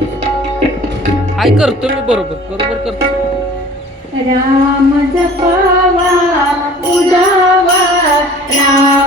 काय करतो मी बरोबर बरोबर करतो Ram जपावा उजावा Ram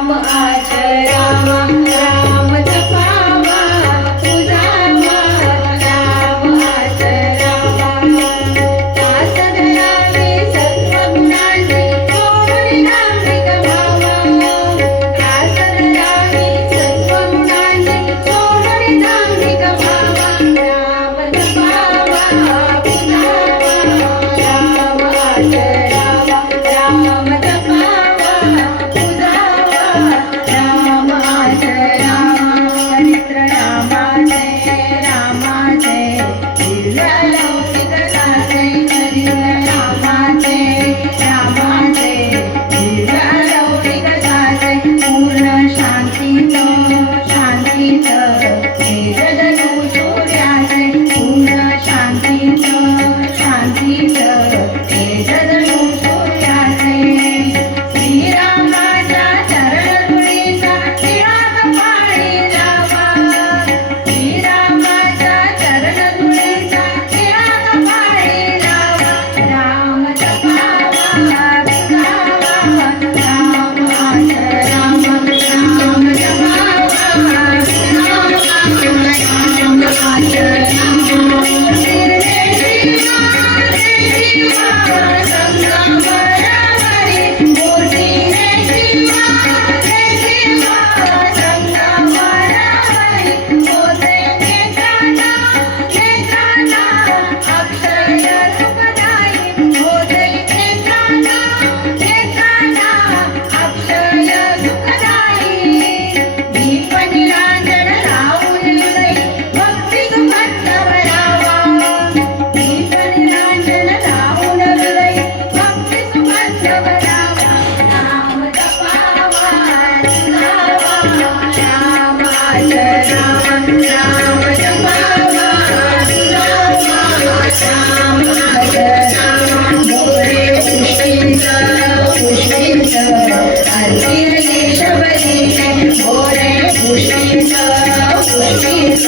I'm the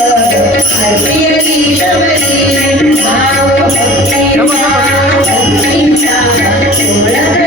Thank you.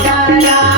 Yeah.